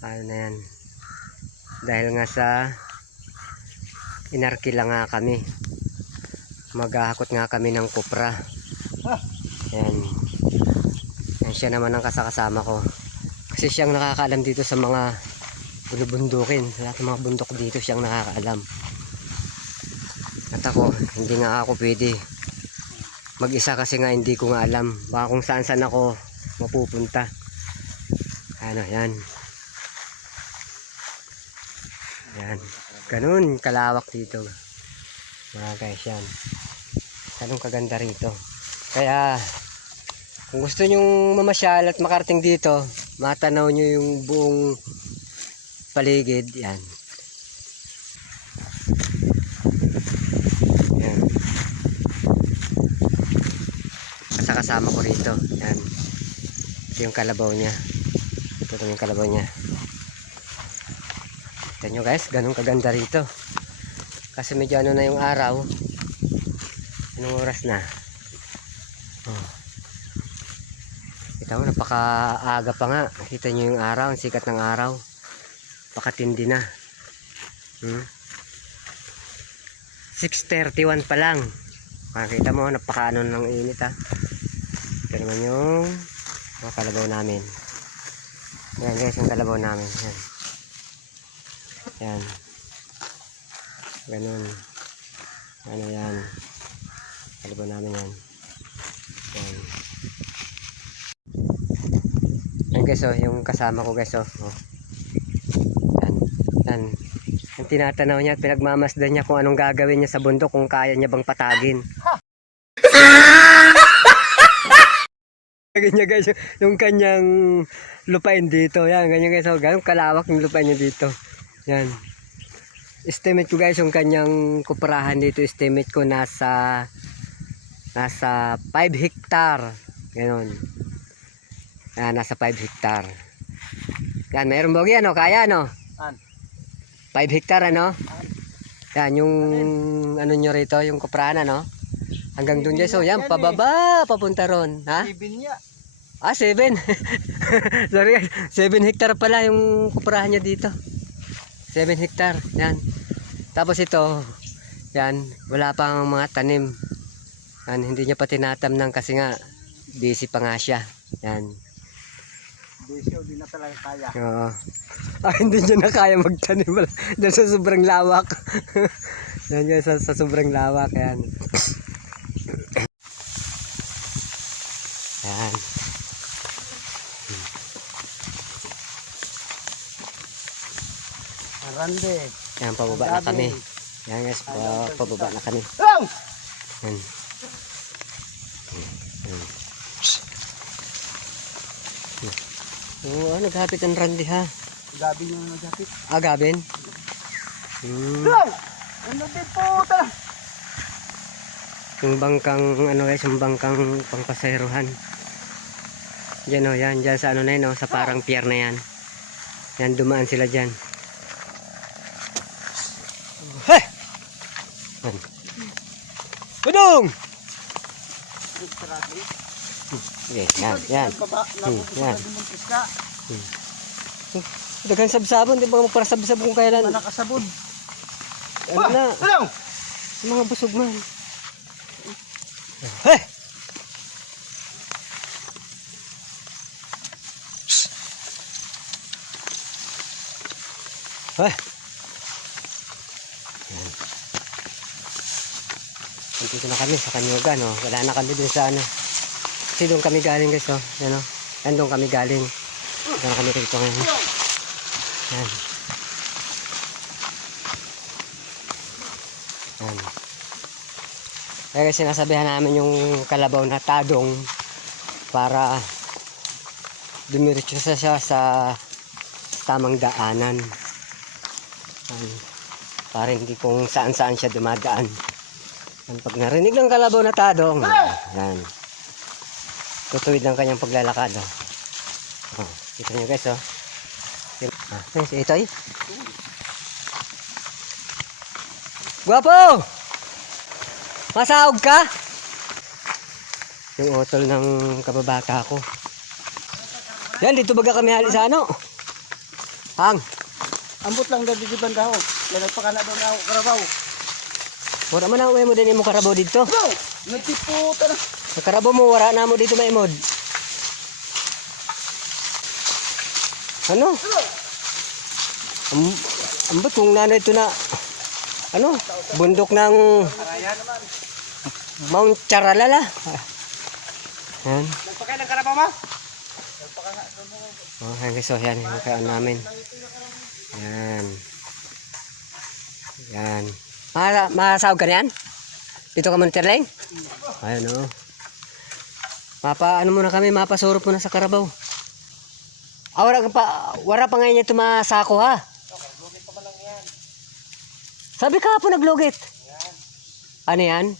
Ano na yan. Dahil nga sa inarkila nga kami. Maghahakot nga kami ng kupra. Yan. Yan siya naman ang kasakasama ko. Kasi siyang nakakaalam dito sa mga bundukin. Lahat ng mga bundok dito siyang nakakaalam. At ako, hindi nga ako pwede mag-isa kasi nga hindi ko nga alam. Baka kung saan saan ako mapupunta. Ano, yan. Yan. Ganun kalawak dito. Mga guys, yan. Ganun kaganda rito. Kaya, kung gusto nyong mamasyal at makarating dito, matanaw nyo yung buong paligid. Yan. Yan. Kasama ko rito. Yan. Ito yung kalabaw niya. Ito yung kalabaw niya. Ito nyo guys, ganun kaganda rito. Kasi medyo ano na yung araw. Anong oras na? Oh. Kita mo, napakaaga pa nga. Kita nyo yung araw, ang sikat ng araw. Pakatindi na. 6:31 pa lang. Makikita mo, napakaano ng init ha. Ito naman yung mga kalabaw namin. Yan guys, yung kalabaw namin. Yan. Yan. Ganun. Ano yan. Kalabaw namin yan. Yan. Yan guys oh, yung kasama ko guys oh. Yan. Yan. Yung tinatanaw niya at pinagmamasdan niya kung anong gagawin niya sa bundok, kung kaya niya bang patagin. Ganyan guys, yung kanyang lupain dito. Yan, ganyan guys. So, ganun kalawak yung lupain niya dito. Yan. Estimate ko guys, yung kanyang kuprahan dito, estimate ko nasa 5 hektar. Ganun. Yan, nasa 5 hektar. Yan, mayroon ba yan o? Kaya no? 5 hektar ano? Yan, yung ano nyo rito, yung kuprahan ano? Hanggang doon guys, so yan, pababa, papunta ron. Ha? 7 niya. Ah, 7. Sorry guys, 7 hektar pala yung kuprahan niya dito. 7 hektar, yan. Tapos ito, yan, wala pang mga tanim. Yan, hindi niya pa tinatamnan kasi nga, busy pa nga siya. Yan. Busy o di na talaga kaya. Oo. Ah, hindi niya na kaya magtanim dahil sa sobrang lawak. Yan guys, sa sobrang lawak, yan. Yan. Arande. Yan, pababa na kami. Yan guys, pababa na kami. Yan. Yan. Oo, naghapit ang randi ha. Gabi niya na naghapit. Ah, gabin? Ano din po ta? Yung bangkang, ano guys, yung bangkang pangpasaherohan. Yan o, yan, dyan sa ano na yun o, sa parang pier na yan. Yan, dumaan sila dyan. Hey! Yan. Budong! Okay, yan, yan. Yan. Dagang sabsabon, di ba para sabsabon kung kailan? Nakasabon. Ano na? Mga busog man. Hey! Hey! Dito na kami sa Kanyugan, oh. Wala na kami dun sa ano. Kasi doon kami galing guys, oh. Yan, oh. Yan doon kami galing. Yan kami rito ngayon. Yan. Yan. Kaya kasi sinasabihan namin yung kalabaw na tadong para dumiretso siya sa tamang daanan. Yan. Para hindi kung saan saan siya dumadaan. Yan. Pag narinig ng kalabaw na tadong, yan. Tutuwid ang kanyang paglalakad. Oh. Oh, kita nyo guys, oh. Ito eh. Guwapo! Masahog ka? Yung utol ng kababata ko. Yan, dito baga kami hali sa ano? Hang. Ambot lang daw di bandaho. Kaya nagpakana daw na ako karabaw. Wala man ang uwi mo din mo karabaw dito. Bro! Nagtiputa na. Sa karabaw mo, wala na mo dito maimod. Ano? Ambot kung nanay ito na, ano, bundok ng Araya naman. Mount Charalala. Yan. Nagpakain ng karabaw ma? Oh, yan guys, so yan yung kaan namin. Yan. Yan. Masahog ka niyan? Dito ka muna Terleng? Ayan o. Ano muna kami, mapasurop muna sa karabaw. Wala pa ngayon ito masako ha. Sabi ka po naglugit. Ano yan?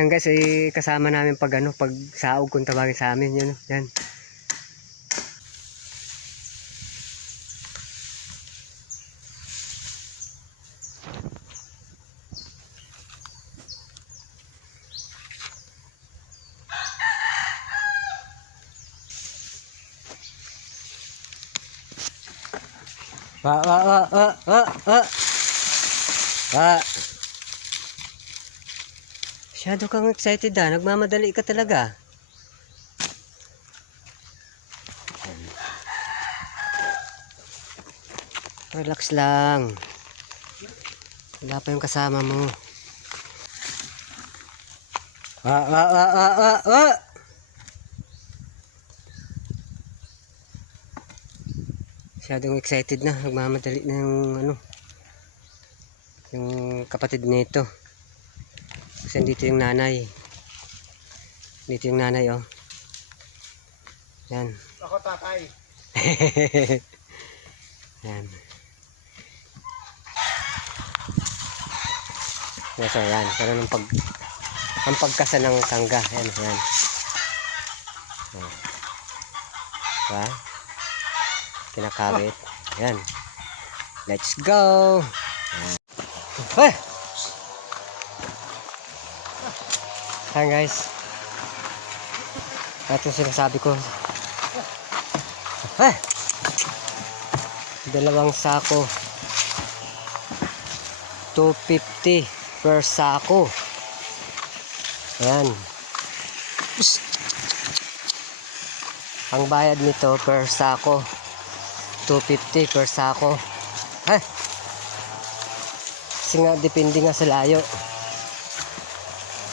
Yan guys, kasama namin pag saog kung tawagin sa amin. Yan, yan. Masyado kang excited ha. Nagmamadali ka talaga. Relax lang. Wala pa yung kasama mo. Masyadong excited na. Nagmamadali na yung kapatid nito. Kasi dito yung nanay. Dito yung nanay oh. Yan. Ako tatay. Yan. Yes, so yan. Pero ang pagkasa ng tangga. Yan, yan. Oh. Diba? Kinakabit. Yan. Let's go. Hey! Ayan guys. Ito sinasabi ko. Hey! 2 sako. 250 per sako. Ayan. Ang bayad nito per sako 250 per sako. Hey! Kasi nga depende nga sa layo.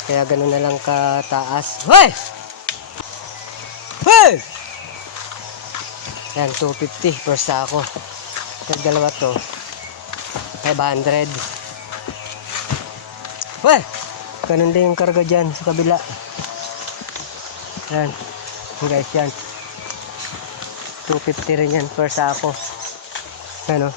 Kaya ganun na lang kataas. Hey! Hey! Yan, 250 per sako. Yung dalawa to, 500. Hey! Ganun din yung karga dyan sa kabila. Yan. Guys, yan. 250 rin yan per sako. Ano?